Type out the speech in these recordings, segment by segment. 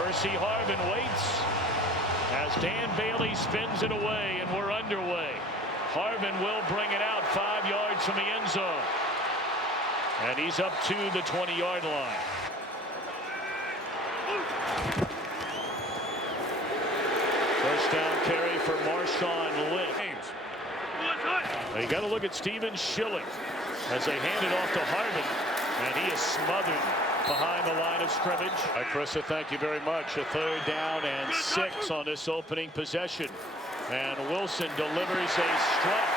Percy Harvin waits as Dan Bailey spins it away, and we're underway. Harvin will bring it out 5 yards from the end zone. And he's up to the 20-yard line. First down carry for Marshawn Lynch. You got to look at Steven Schilling as they hand it off to Harvin, and he is smothered behind the line of scrimmage. Chrisa, thank you very much. A 3rd down and 6 on this opening possession. And Wilson delivers a strike.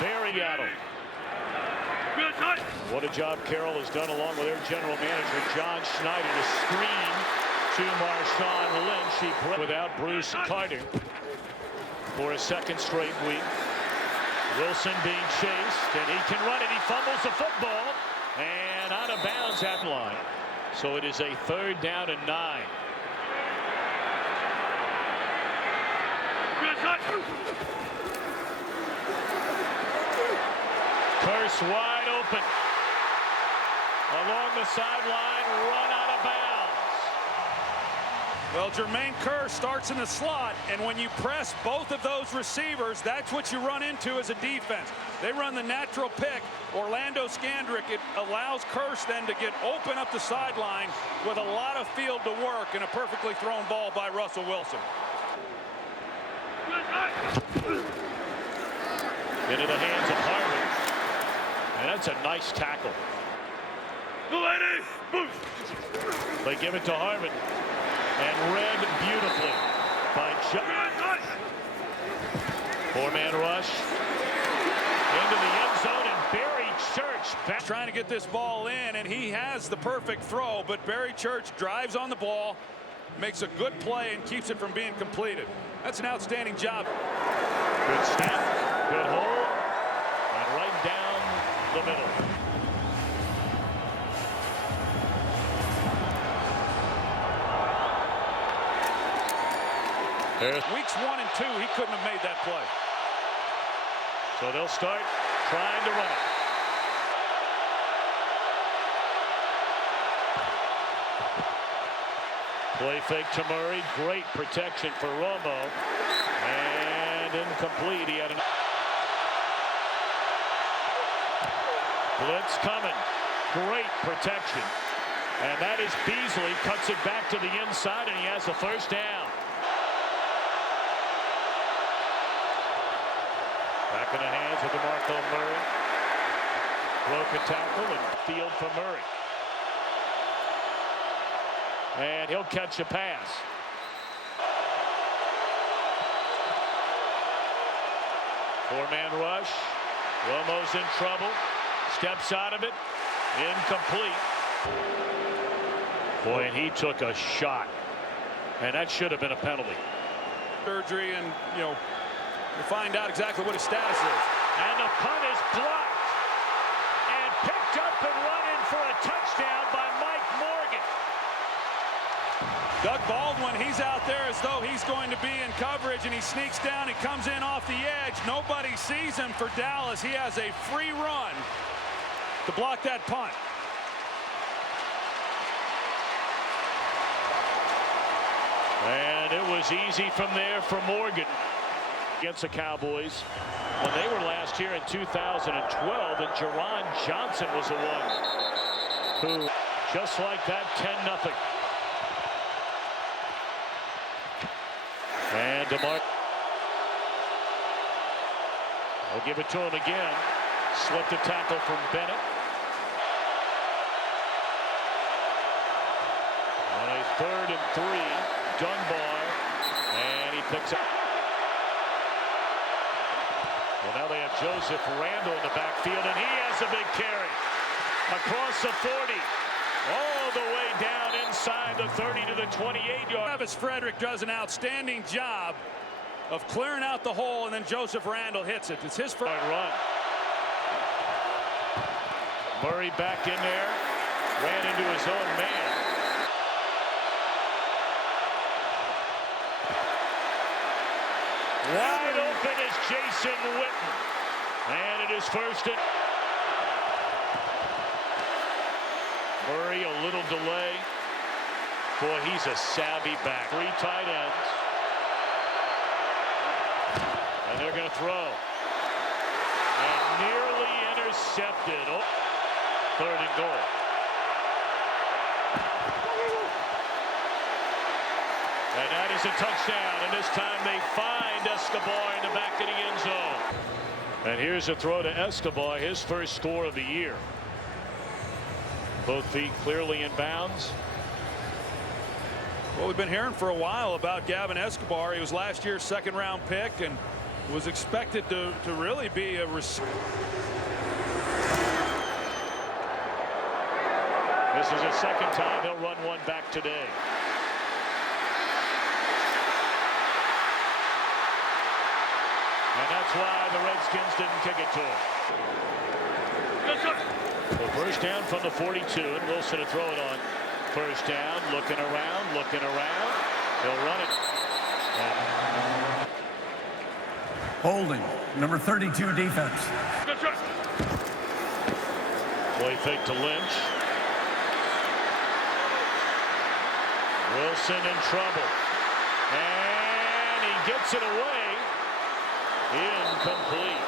Very at him. What a job Carroll has done along with their general manager, John Schneider, to screen to Marshawn Lynch. He without Bruce Carter for a 2nd straight week. Wilson being chased, and he can run it. He fumbles the football and out of bounds at the line. So it is a 3rd down and 9. Curse wide open along the sideline, run out of bounds. Well, Jermaine Kearse starts in the slot, and when you press both of those receivers, that's what you run into as a defense. They run the natural pick. Orlando Scandrick, it allows Kearse then to get open up the sideline with a lot of field to work, and a perfectly thrown ball by Russell Wilson. Into the hands of Harvin, and that's a nice tackle. They give it to Harvin, and read beautifully by John. 4-man rush into the end zone, and Barry Church back. Trying to get this ball in, and he has the perfect throw, but Barry Church drives on the ball, makes a good play, and keeps it from being completed. That's an outstanding job. Good snap, good hold, and right down the middle. Weeks 1 and 2, he couldn't have made that play. So they'll start trying to run it. Play fake to Murray. Great protection for Romo. And incomplete. He had an blitz coming. Great protection. And that is Beasley. Cuts it back to the inside, and he has the 1st down. Back in the hands of DeMarco Murray. Broke a tackle and field for Murray. And he'll catch a pass. Four-man rush. Romo's in trouble. Steps out of it. Incomplete. Boy, and he took a shot. And that should have been a penalty. Surgery, and, you find out exactly what his status is. And the punt is blocked. And picked up and run in for a touchdown by Mike Morgan. Doug Baldwin, he's out there as though he's going to be in coverage, and he sneaks down. He comes in off the edge. Nobody sees him for Dallas. He has a free run to block that punt. And it was easy from there for Morgan against the Cowboys when they were last here in 2012, and Jerron Johnson was the one who, just like that, 10-0. And DeMar, will give it to him again. Slipped a tackle from Bennett. On a 3rd and 3, Dunbar, and he picks up. Well, now they have Joseph Randle in the backfield, and he has a big carry across the 40. All the way down inside the 30 to the 28-yard. Travis Frederick does an outstanding job of clearing out the hole, and then Joseph Randle hits it. It's his first run. Murray back in there, ran into his own man. Wide open is Jason Witten, and it is 1st and Murray, a little delay. Boy, he's a savvy back. 3 tight ends. And they're going to throw. And nearly intercepted. Oh, 3rd and goal. And that is a touchdown. And this time they find Escobar in the back of the end zone. And here's a throw to Escobar, his first score of the year. Both feet clearly in bounds. Well, we've been hearing for a while about Gavin Escobar. He was last year's 2nd-round pick and was expected to really be a receiver. This is his 2nd time he'll run one back today. And that's why the Redskins didn't kick it to him. The first down from the 42, and Wilson to throw it on 1st down. Looking around. He'll run it. And holding, number 32 defense. play fake to Lynch. Wilson in trouble. And he gets it away. Incomplete.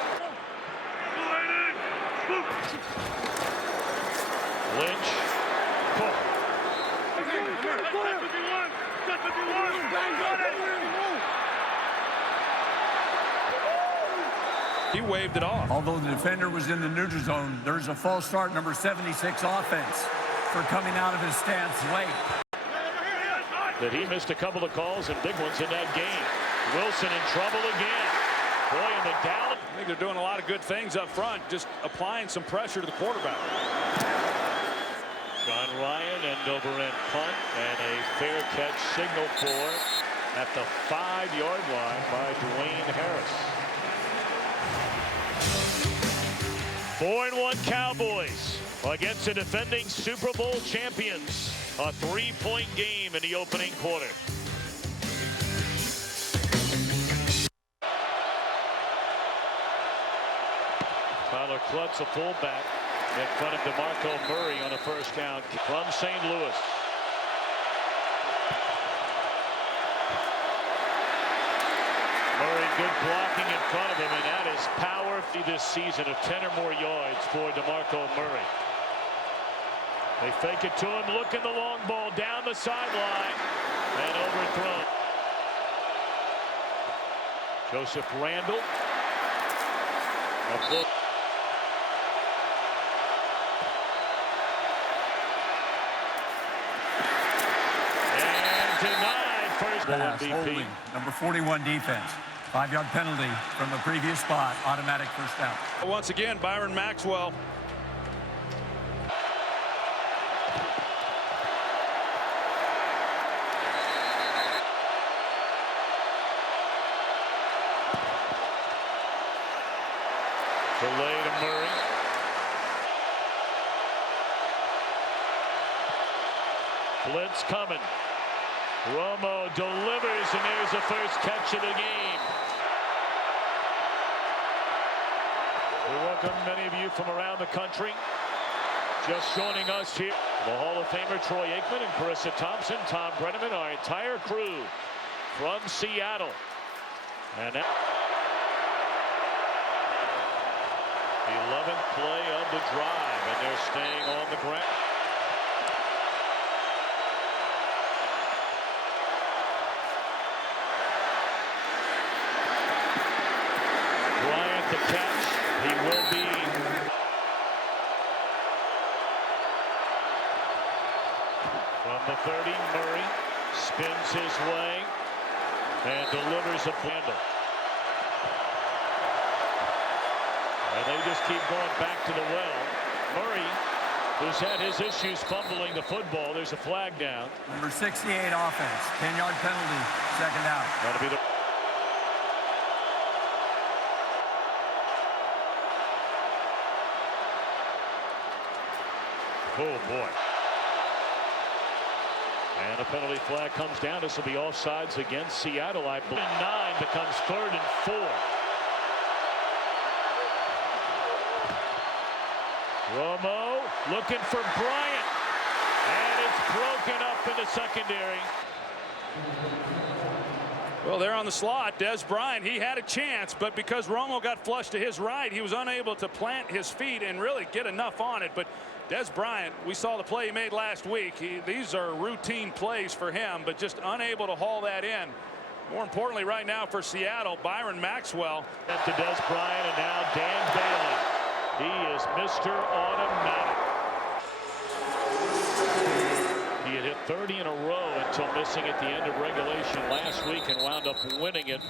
Lynch. He waved it off. Although the defender was in the neutral zone, there's a false start, number 76 offense, for coming out of his stance late. That he missed a couple of calls and big ones in that game. Wilson in trouble again. Boy, in the Dallas. I think they're doing a lot of good things up front, just applying some pressure to the quarterback. John Ryan end over end punt and a fair catch signal for at the 5-yard line by Dwayne Harris. 4-1 Cowboys against the defending Super Bowl champions. A 3-point game in the opening quarter. Tyler Klutz, a fullback, in front of DeMarco Murray on a 1st down from St. Louis. Murray, good blocking in front of him, and that is power this season of 10 or more yards for DeMarco Murray. They fake it to him, looking the long ball down the sideline, and overthrown. Joseph Randle. And denied first Pass, MVP. holding, number 41 defense. 5-yard penalty from the previous spot, automatic 1st down. Once again, Byron Maxwell. Delay to Murray. Blitz coming. Romo delivers, and there's the first catch of the game. We welcome many of you from around the country. Just joining us here, the Hall of Famer Troy Aikman and Carissa Thompson, Tom Brenneman, our entire crew from Seattle. And that the 11th play of the drive, and they're staying on the ground. Bryant the catch. He will be. From the 30, Murray spins his way and delivers a handle. And they just keep going back to the well. Murray, who's had his issues fumbling the football, there's a flag down. Number 68 offense, 10-yard penalty, 2nd down. That'll be the. Oh boy. And a penalty flag comes down. This will be offsides against Seattle. I believe 9 becomes 3rd and 4. Romo looking for Bryant. And it's It's broken up in the secondary. Well, there on the slot, Des Bryant, he had a chance, but because Romo got flushed to his right, he was unable to plant his feet and really get enough on it. But Des Bryant, we saw the play he made last week. These are routine plays for him, but just unable to haul that in. More importantly, right now for Seattle, Byron Maxwell. To Des Bryant, and now Dan Bailey. He is Mr. Automatic. He had hit 30 in a row until missing at the end of regulation last week and wound up winning it.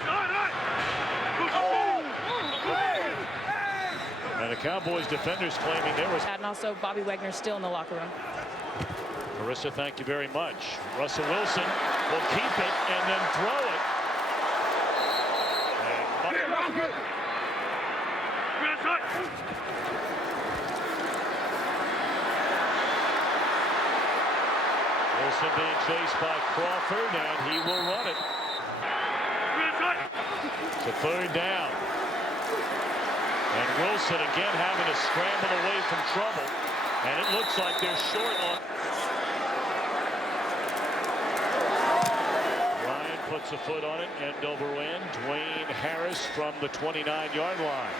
And the Cowboys defenders claiming there was. And also Bobby Wagner still in the locker room. Marissa, thank you very much. Russell Wilson will keep it and then throw it. Wilson being chased by Crawford, and he will run it. It's a third down. And Wilson again having to scramble away from trouble. And it looks like they're short on. Ryan puts a foot on it, end over end. Dwayne Harris from the 29-yard line.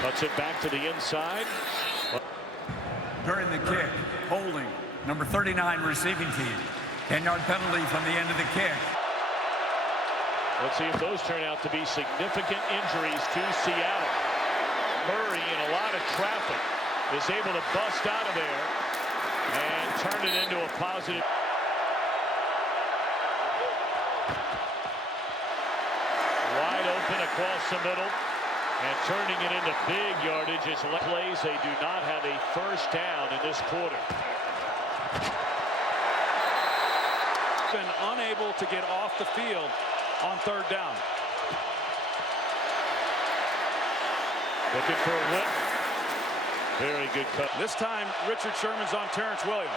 Cuts it back to the inside. During the kick, holding, number 39 receiving team. 10-yard penalty from the end of the kick. Let's see if those turn out to be significant injuries to Seattle. Murray, in a lot of traffic, is able to bust out of there and turn it into a positive. Wide open across the middle and turning it into big yardage. It's plays. They do not have a first down in this quarter. Been unable to get off the field on third down. Looking for a whip. Very good cut. This time, Richard Sherman's on Terrence Williams.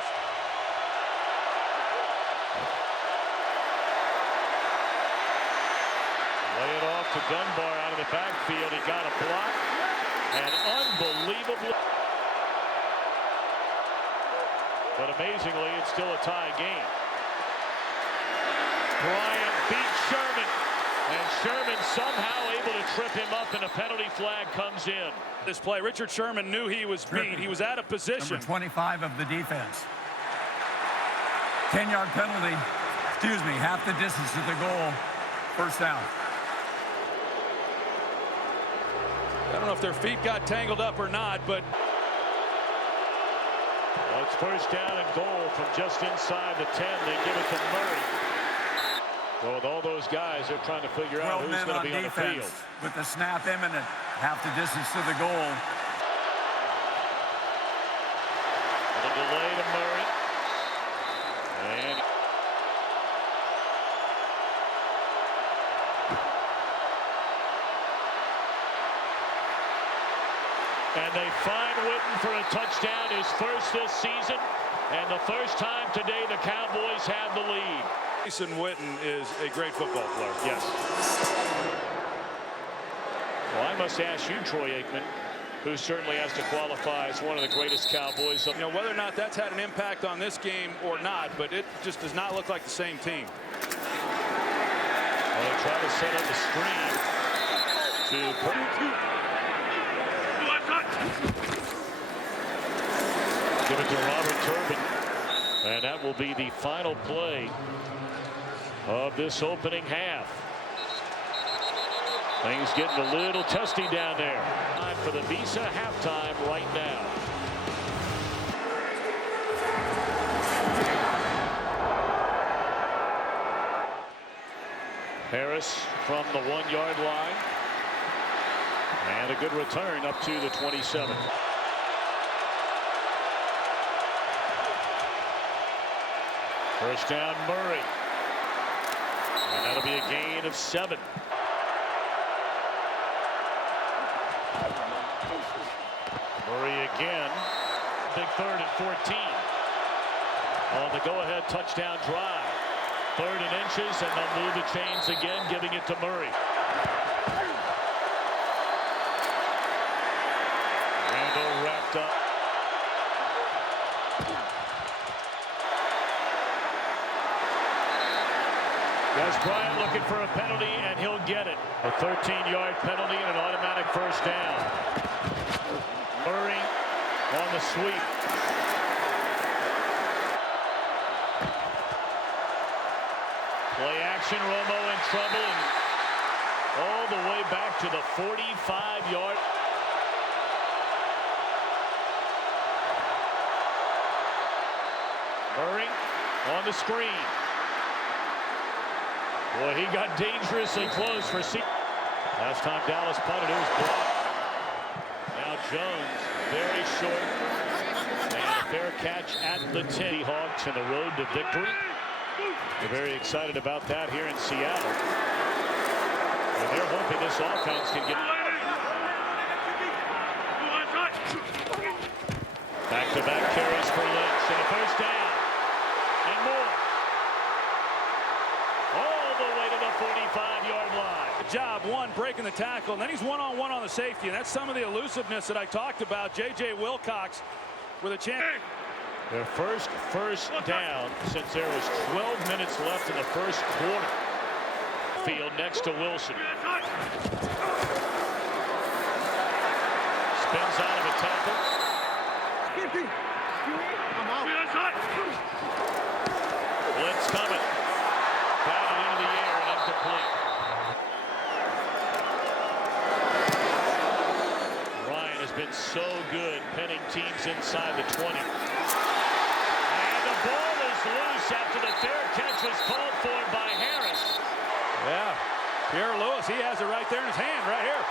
Lay it off to Dunbar out of the backfield. He got a block. And unbelievably. But amazingly, it's still a tie game. Bryant beats Sherman. And Sherman somehow able to trip him up, and a penalty flag comes in. This play, Richard Sherman knew he was beat. He was out of position. Number 25 of the defense. 10-yard penalty. Excuse me, half the distance to the goal. First down. I don't know if their feet got tangled up or not, but well, it's first down and goal from just inside the 10. They give it to Murray. Well, with all those guys, they're trying to figure out who's going to be on the field. With the snap imminent, half the distance to the goal. And a delay to Murray. And they find Witten for a touchdown, his first this season, and the first time today the Cowboys have the lead. Jason Witten is a great football player. Yes. Well, I must ask you, Troy Aikman, who certainly has to qualify as one of the greatest Cowboys. You know, whether or not that's had an impact on this game or not, but it just does not look like the same team. Well, they try to set up the screen to give it to Robert Turbin, and that will be the final play of this opening half. Things getting a little testy down there. Time for the Visa halftime right now. Harris from the 1-yard line. And a good return up to the 27. First down, Murray. And that'll be a gain of 7. Murray again. Big 3rd and 14. On the go-ahead touchdown drive. 3rd and inches, and they'll move the chains again, giving it to Murray. Randall wrapped up. As Bryant looking for a penalty, and he'll get it. A 13-yard penalty and an automatic first down. Murray on the sweep. Play action, Romo in trouble, and all the way back to the 45-yard. Murray on the screen. Boy, he got dangerously close for Last time Dallas punted, it was blocked. Now Jones, very short. And a fair catch at the 10. Seahawks on the road to victory. They're very excited about that here in Seattle. And they're hoping this offense can get... Back-to-back carries for Lynch. And a first down. And more. All the way to the 45-yard line. Good job, one, breaking the tackle, and then he's one-on-one on the safety, and that's some of the elusiveness that I talked about. J.J. Wilcox with a chance. Their first down since there was 12 minutes left in the first quarter. Field next to Wilson. Spins out of a tackle. Blitz coming. Batted into the air and incomplete. Ryan has been so good pinning teams inside the 20. And the ball is loose after the fair catch was called for by Harris. Yeah, Pierre Lewis, he has it right there in his hand, right here.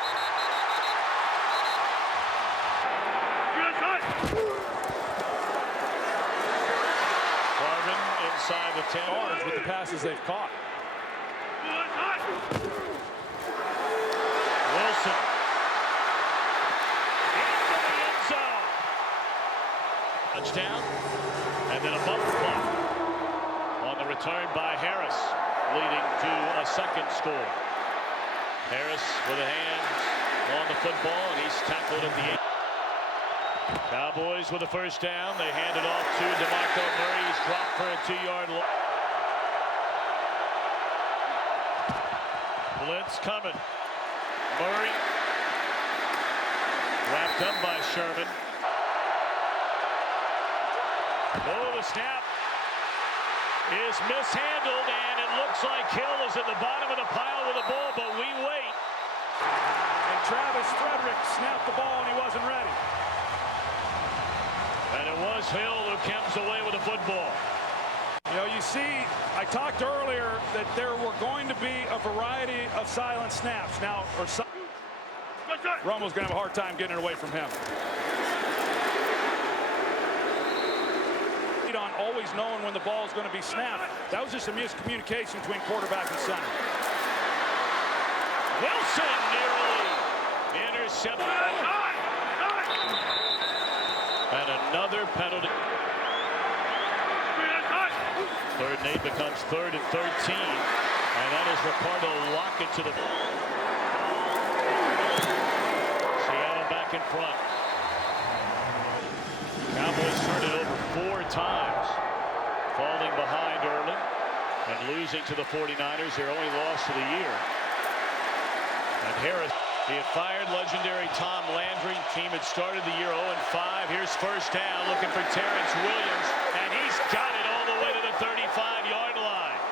Marvin inside the 10. Yards with the passes they've caught. Wilson. Into the end zone. Touchdown. And then a bump block on the return by Harris, leading to a second score. Harris with a hand on the football, and he's tackled at the end. Cowboys with a first down. They hand it off to DeMarco Murray. He's dropped for a 2-yard loss. Blitz coming. Murray wrapped up by Sherman. Oh, the snap is mishandled, and it looks like Hill is at the bottom of the pile with the ball, but we wait. And Travis Frederick snapped the ball, and he wasn't ready. And it was Hill who comes away with the football. You know, you see, I talked earlier that there were going to be a variety of silent snaps. Now, Romo's going to have a hard time getting it away from him. On always knowing when the ball is going to be snapped. That was just a miscommunication between quarterback and center. Wilson nearly intercepted. And another penalty. 3rd and 8 becomes 3rd and 13. And that is Ricardo Lockett to the... Seattle back in front. Cowboys turned it over 4 times, falling behind early and losing to the 49ers, their only loss of the year. And Harris, he had fired legendary Tom Landry. Team had started the year 0-5. Here's first down, looking for Terrence Williams, and he's got it all the way to the 35-yard line.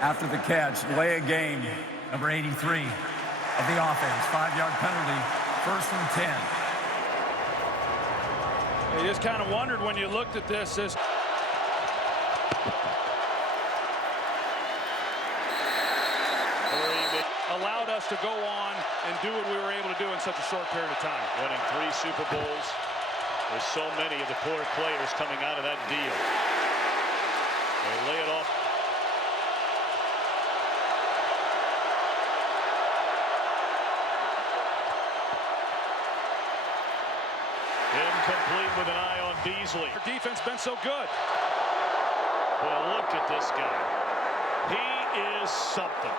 After the catch, delay a game, number 83 of the offense. 5-yard penalty, 1st and 10. You just kind of wondered when you looked at this. Allowed us to go on and do what we were able to do in such a short period of time. Winning 3 Super Bowls. There's so many of the core players coming out of that deal. They lay it off. Incomplete with an eye on Beasley. Our defense been so good. Well, look at this guy. He is something.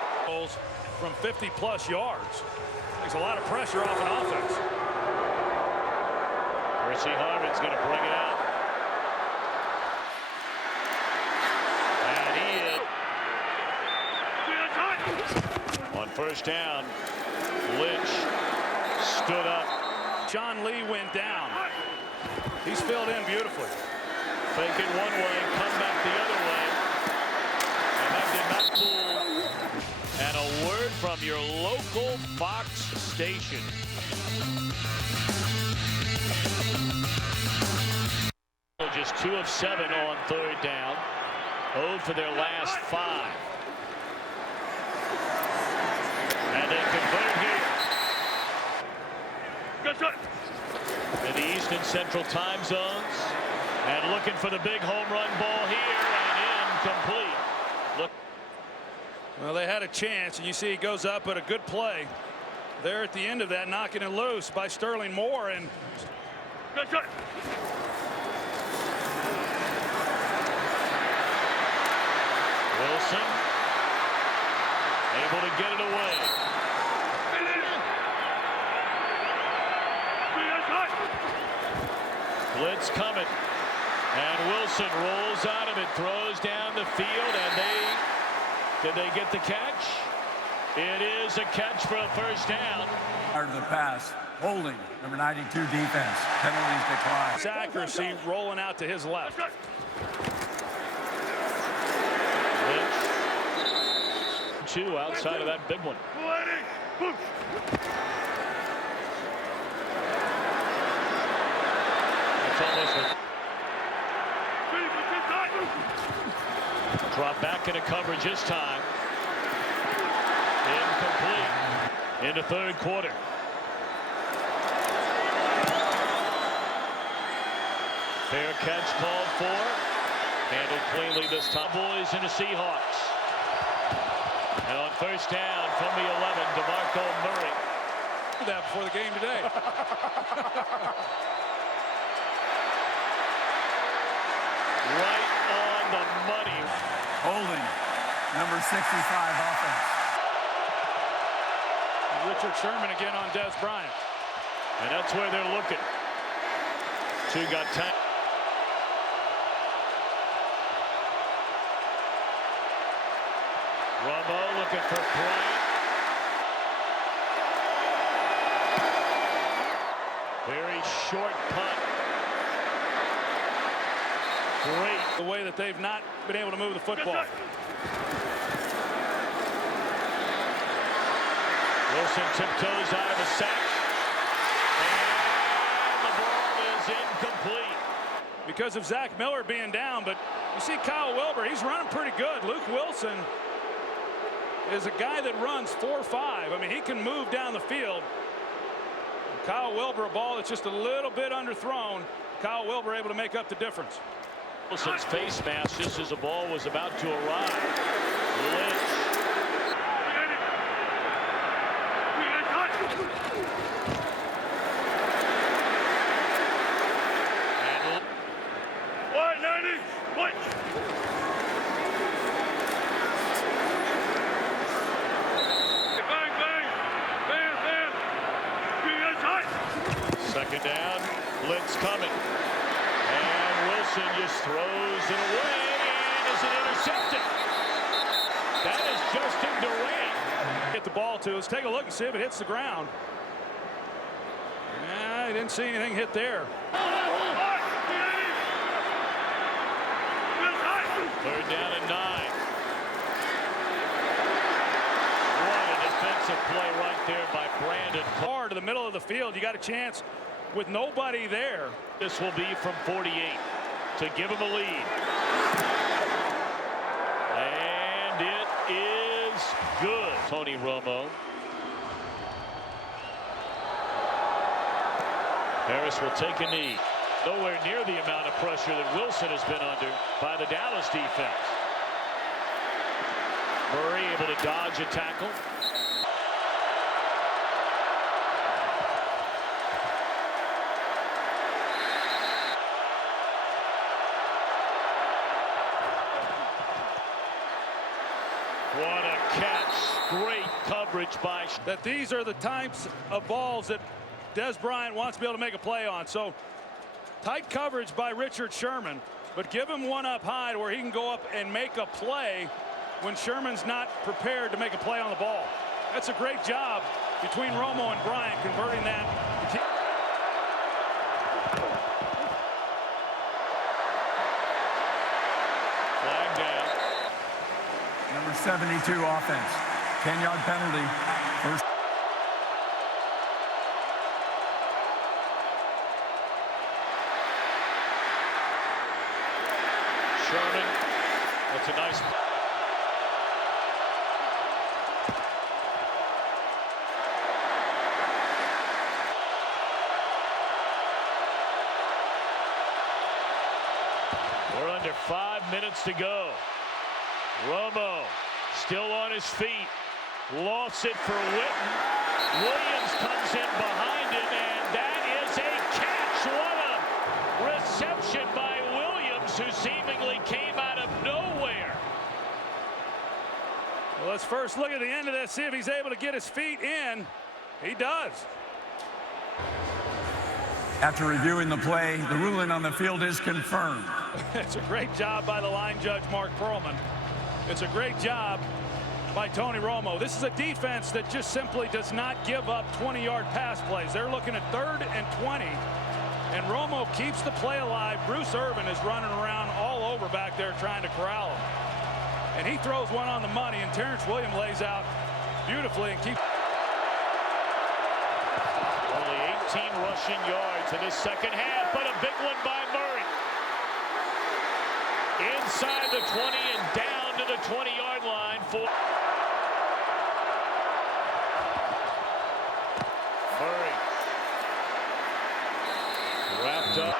From 50-plus yards. Takes a lot of pressure off an offense. Percy Harvin's going to bring it out. And he hit. On first down, Lynch stood up. John Lee went down. He's filled in beautifully. Fake it one way, come back the other way. And that did not fool. And a word from your local Fox station. Just 2 of 7 on third down. 0 for their last 5. And they convert here. In the East and Central time zones. And looking for the big home run ball here. And incomplete. Look. Well, they had a chance, and you see he goes up at a good play. There at the end of that, knocking it loose by Sterling Moore. And Wilson able to get it away. Blitz coming. And Wilson rolls out of it, throws down the field, and did they get the catch? It is a catch for a first down. Part of the pass. Holding. Number 92 defense. Penalties decline. his accuracy rolling out to his left. Lynch. 2 outside of that big one. That's almost a drop back into coverage this time. Incomplete. Into third quarter. Fair catch called for. Handled cleanly this time. Cowboys and the Seahawks. And on first down from the 11, DeMarco Murray. That before the game today. Right on the money. Holding. Number 65 offense. Richard Sherman again on Des Bryant. And that's where they're looking. 2 got time. Romo looking for Bryant. Very short punt. Great. The way that they've not been able to move the football. Wilson tiptoes out of a sack. And the ball is incomplete. Because of Zach Miller being down, but you see Kyle Wilber, he's running pretty good. Luke Wilson is a guy that runs 4.5. I mean, he can move down the field. Kyle Wilber, a ball that's just a little bit underthrown. Kyle Wilber able to make up the difference. Wilson's face mask just as the ball was about to arrive. Lynch. And second down, blitz coming. And Wilson just throws it away, and is it intercepted? That is Justin Durant. Get the ball to us. Take a look and see if it hits the ground. Yeah, I didn't see anything hit there. Third down and 9. What a defensive play right there by Brandon. Far to the middle of the field. You got a chance with nobody there. This will be from 48 to give him a lead. And it is good. Tony Romo. Harris will take a knee. Nowhere near the amount of pressure that Wilson has been under by the Dallas defense. Murray able to dodge a tackle. that these are the types of balls that Des Bryant wants to be able to make a play on. So tight coverage by Richard Sherman, but give him one up high where he can go up and make a play when Sherman's not prepared to make a play on the ball. That's a great job between Romo and Bryant converting that. Flag down. Number 72 offense. 10-yard penalty. First. Sherman. That's a nice. We're under 5 minutes to go. Romo still on his feet. Lofts it for Witten. Williams comes in behind him, and that is a catch. What a reception by Williams, who seemingly came out of nowhere. Well, let's first look at the end of this, see if he's able to get his feet in. He does. After reviewing the play, the ruling on the field is confirmed. It's a great job by the line judge, Mark Perlman. It's a great job by Tony Romo. This is a defense that just simply does not give up 20-yard pass plays. They're looking at 3rd and 20, and Romo keeps the play alive. Bruce Irvin is running around all over back there trying to corral him. And he throws one on the money, and Terrence Williams lays out beautifully and keeps. Only 18 rushing yards in this second half, but a big one by Murray. Inside the 20 and down to the 20-yard line for Murray. Wrapped up.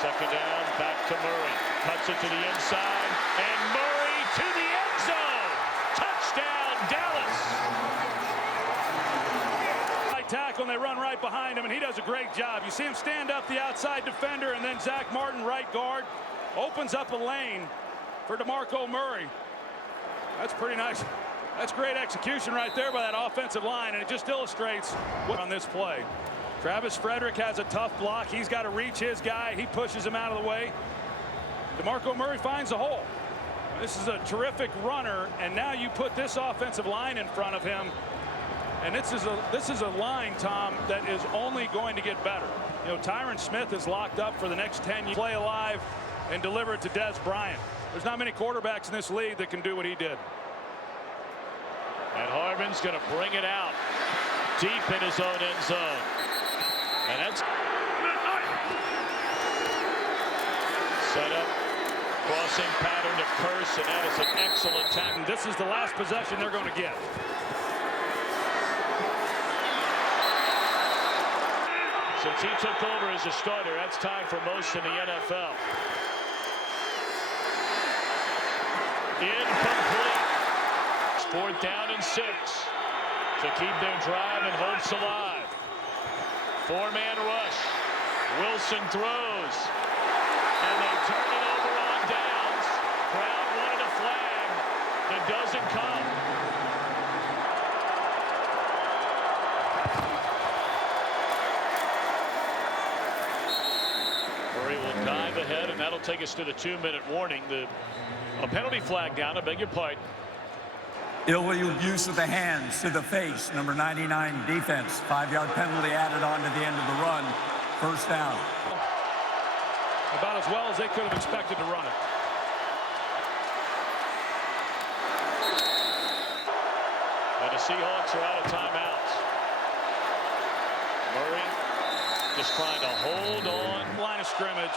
Second down, back to Murray. Cuts it to the inside, and Murray to the end zone. Touchdown, Dallas. High tackle, and they run right behind him, and he does a great job. You see him stand up the outside defender, and then Zach Martin, right guard, opens up a lane for DeMarco Murray. That's pretty nice. That's great execution right there by that offensive line, and it just illustrates what on this play. Travis Frederick has a tough block. He's got to reach his guy. He pushes him out of the way. DeMarco Murray finds a hole. This is a terrific runner, and now you put this offensive line in front of him, and this is a line, Tom, that is only going to get better. You know, Tyron Smith is locked up for the next 10 years. Play alive and deliver it to Des Bryant. There's not many quarterbacks in this league that can do what he did. And Harbin's going to bring it out deep in his own end zone. And that's set up, crossing pattern to Curse, and that is an excellent tackle. This is the last possession they're going to get. Since he took over as a starter, that's time for most in the NFL. Incomplete. 4th down and 6 to keep their drive and hopes alive. 4-man rush. Wilson throws, and they turn it over on downs. Crowd wanted a flag that doesn't come. Murray will dive ahead, and that'll take us to the 2-minute warning. A penalty flag down, I beg your pardon. Illegal use of the hands to the face. Number 99 defense. 5-yard penalty added on to the end of the run. First down. About as well as they could have expected to run it. And the Seahawks are out of timeouts. Murray just trying to hold on. Line of scrimmage.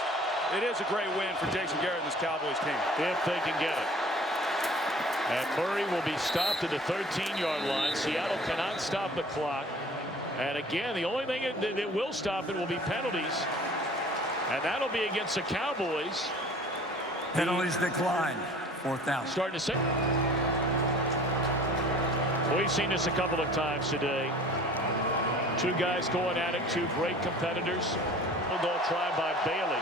It is a great win for Jason Garrett and this Cowboys team. If they can get it. And Murray will be stopped at the 13-yard line. Seattle cannot stop the clock. And again, the only thing that will stop it will be penalties. And that'll be against the Cowboys. Penalties decline. 4th down. Starting to say. We've seen this a couple of times today. 2 guys going at it, 2 great competitors. We'll go try by Bailey.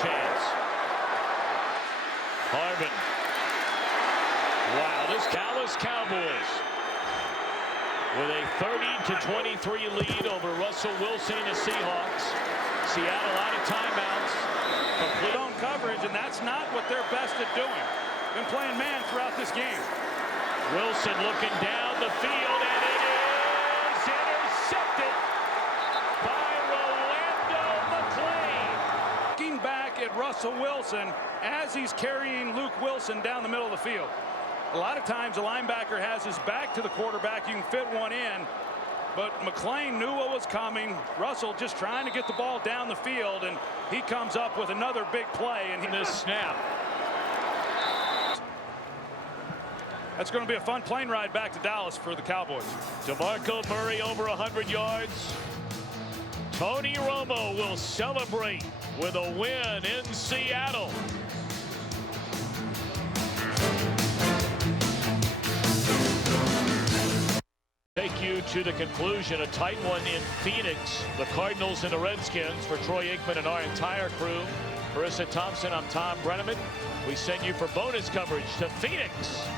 chance. Harvin. Wow, this Dallas Cowboys with a 30-23 lead over Russell Wilson and the Seahawks. Seattle out of timeouts. Complete zone coverage, and that's not what they're best at doing. Been playing man throughout this game. Wilson looking down the field, and it is intercepted by Rolando McClain. Looking back at Russell Wilson as he's carrying Luke Wilson down the middle of the field. A lot of times a linebacker has his back to the quarterback. You can fit one in, but McClain knew what was coming. Russell just trying to get the ball down the field, and he comes up with another big play. And this snap. That's going to be a fun plane ride back to Dallas for the Cowboys. DeMarco Murray over 100 yards. Tony Romo will celebrate with a win in Seattle. Take you to the conclusion, a tight one in Phoenix. The Cardinals and the Redskins. For Troy Aikman and our entire crew. Marissa Thompson, I'm Tom Brenneman. We send you for bonus coverage to Phoenix.